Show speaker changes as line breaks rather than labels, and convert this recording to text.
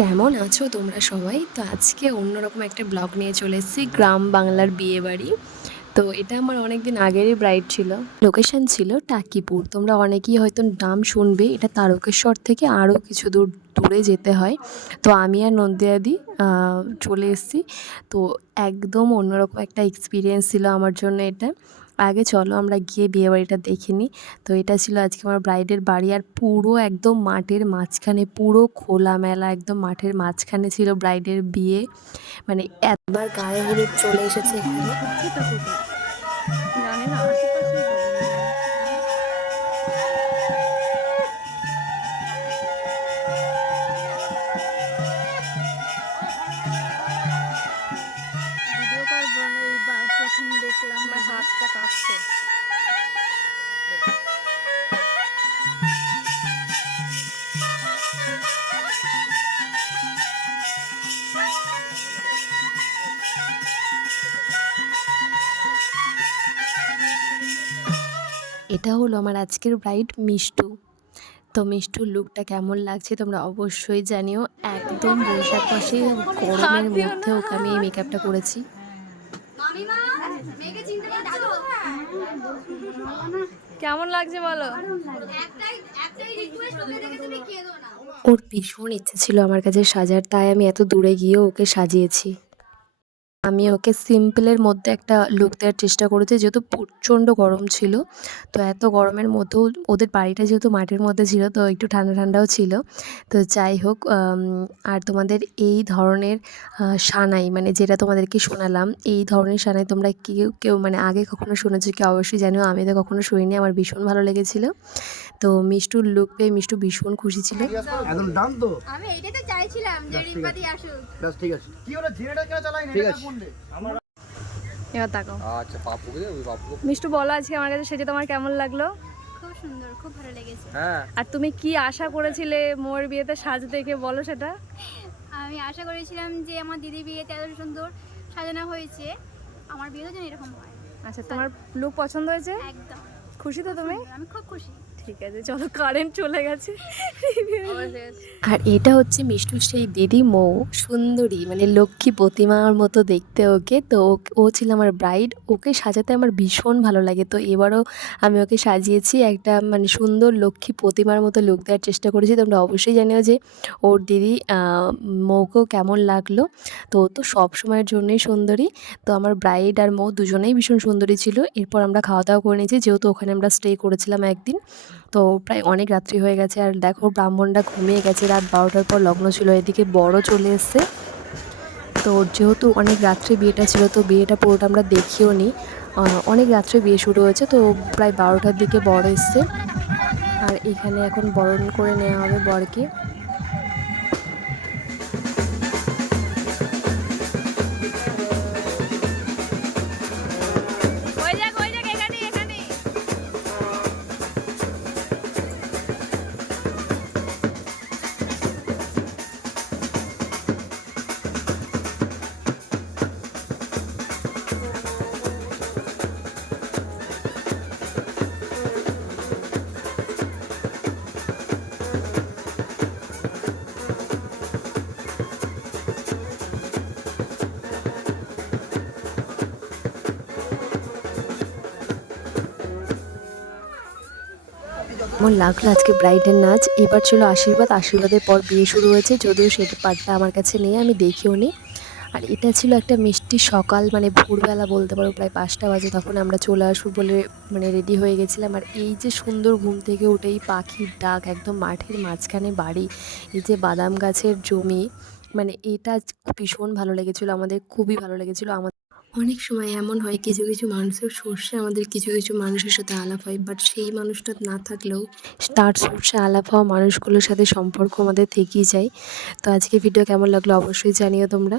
কেমন আছো তোমরা সবাই? তো আজকে অন্যরকম একটা ব্লগ নিয়ে চলে এসেছি, গ্রাম বাংলার বিয়ে বাড়ি তো এটা আমার অনেক দিন আগেরই ব্রাইড ছিল। লোকেশন ছিল টাকিপুর। তোমরা অনেকেই হয়তো নাম শুনবে, এটা তারকেশ্বর থেকে আরও কিছু দূর, দূরে যেতে হয়। তো আমি আর নন্দিয়াদি চলে এসেছি। তো একদম অন্যরকম একটা এক্সপিরিয়েন্স ছিল আমার জন্য এটা। আগে চলো, আমরা গিয়ে বিয়ে বাড়িটা দেখে নিই। তো এটা ছিল আজকে আমার ব্রাইডের বাড়ি আর পুরো একদম মাঠের মাঝখানে, পুরো খোলামেলা একদম মাঠের মাঝখানে ছিল ব্রাইডের বিয়ে। মানে একবার গায়ে হলুদ চলে এসেছে
জানি না। কাঁপছে
এটা হলো আমার আজকের ব্রাইড মিষ্টু। তো মিষ্টুর লুকটা কেমন লাগছে তোমরা অবশ্যই জানিও। একদম বৈশাখ মাসে গরমের মধ্যে ওকে আমি এই মেকআপটা করেছি।
কেমন লাগছে বলো?
ওর ভীষণ ইচ্ছে ছিল আমার কাছে সাজার, তাই আমি এত দূরে গিয়ে ওকে সাজিয়েছি। আমি ওকে সিম্পলের মধ্যে একটা লুক দেওয়ার চেষ্টা করেছি যেহেতু প্রচণ্ড গরম ছিল। তো এত গরমের মধ্যেও ওদের বাড়িটা যেহেতু মাটির মধ্যে ছিল তো একটু ঠান্ডা ঠান্ডাও ছিল। তো যাই হোক আর তোমাদের এই ধরনের সানাই মানে যেটা তোমাদেরকে শোনালাম এই ধরনের সানাই তোমরা কেউ কেউ মানে আগে কখনো শুনেছো কি? অবশ্যই জানিও আমি তো কখনো শুনিনি আমার ভীষণ ভালো লেগেছিল। তো মিষ্টুর লুক পেয়ে মিষ্টু ভীষণ খুশি ছিল।
একদম ডান তো।
আমি এইটাই তো চাইছিলাম যে রিম্পাদি আসুক।
ঠিক আছে। কি হলো? জিরেটা কেন চালাই ঠিক আছে।
এবার তাকাও।
আচ্ছা পাপুকে দে ওই পাপুকে।
মিষ্টু বলো আজকে আমার কাছে সেজে তোমার কেমন লাগল?
খুব সুন্দর খুব ভালো লেগেছে।
হ্যাঁ।
আর তুমি কি আশা করেছিলে মোর বিয়েতে সাজ দেখে বলো সেটা?
আমি আশা করেছিলাম যে আমার দিদি বিয়েতে এত সুন্দর সাজানো হয়েছে। আমার বিয়েও যেন এরকম হয়।
আচ্ছা তোমার লুক পছন্দ হয়েছে?
একদম।
খুশি তো তুমি?
আমি খুব খুশি।
ঠিক আছে, চলো কারেন্ট চলে গেছে।
আর এটা হচ্ছে মিষ্টুর সেই দিদি মৌ, সুন্দরী মানে লক্ষ্মী প্রতিমার মতো দেখতে ওকে। তো ও- ছিল আমার ব্রাইড ওকে সাজাতে আমার ভীষণ ভালো লাগে। তো এবারও আমি ওকে সাজিয়েছি একটা মানে সুন্দর লক্ষ্মী প্রতিমার মতো লুক দেওয়ার চেষ্টা করেছি। তোমরা অবশ্যই জানিও যে ওর দিদি মৌকেও কেমন লাগল। তো তো সব সময়ের জন্যই সুন্দরী। তো আমার ব্রাইড আর মৌ দুজনেই ভীষণ সুন্দরী ছিল। এরপর আমরা খাওয়া দাওয়া করে নিয়েছি। যেহেতু ওখানে আমরা স্টে করেছিলাম একদিন। তো প্রায় অনেক রাত্রি হয়ে গেছে আর দেখো ব্রাহ্মণরা ঘুমিয়ে গেছে। রাত বারোটার পর লগ্ন ছিল, এদিকে বড় চলে এসছে। তো যেহেতু অনেক রাত্রে বিয়েটা ছিল, তো বিয়েটা পুরোটা আমরা দেখিও নি। অনেক রাত্রে বিয়ে শুরু হয়েছে, তো প্রায় বারোটার দিকে বড় এসছে। আর এখানে এখন বরণ করে নেওয়া হবে বরকে। কেমন লাগল আজকে ব্রাইডের নাচ? এবার ছিল আশীর্বাদ, আশীর্বাদের পর বিয়ে শুরু হয়েছে, যদিও সেটা পার্টটা আমার কাছে নেই, আমি দেখিও নি। আর এটা ছিল একটা মিষ্টি সকাল মানে ভোরবেলা বলতে পারো, প্রায় পাঁচটা বাজে তখন আমরা চলে আসব বলে মানে রেডি হয়ে গেছিলাম। আর এই যে সুন্দর ঘুম থেকে উঠে এই পাখির ডাক, একদম মাঠের মাঝখানে বাড়ি, এই যে বাদাম গাছের জমি মানে এটা ভীষণ ভালো লেগেছিলো আমাদের, খুবই ভালো লেগেছিলো আমাদের। অনেক সময় এমন হয় কিছু কিছু মানুষের সর্ষে আমাদের কিছু কিছু মানুষের সাথে আলাপ হয় বাট সেই মানুষটা না থাকলেও তার সর্ষে আলাপ হওয়া মানুষগুলোর সাথে সম্পর্ক আমাদের থেকেই যায়। তো আজকে ভিডিও কেমন লাগল অবশ্যই জানিও তোমরা।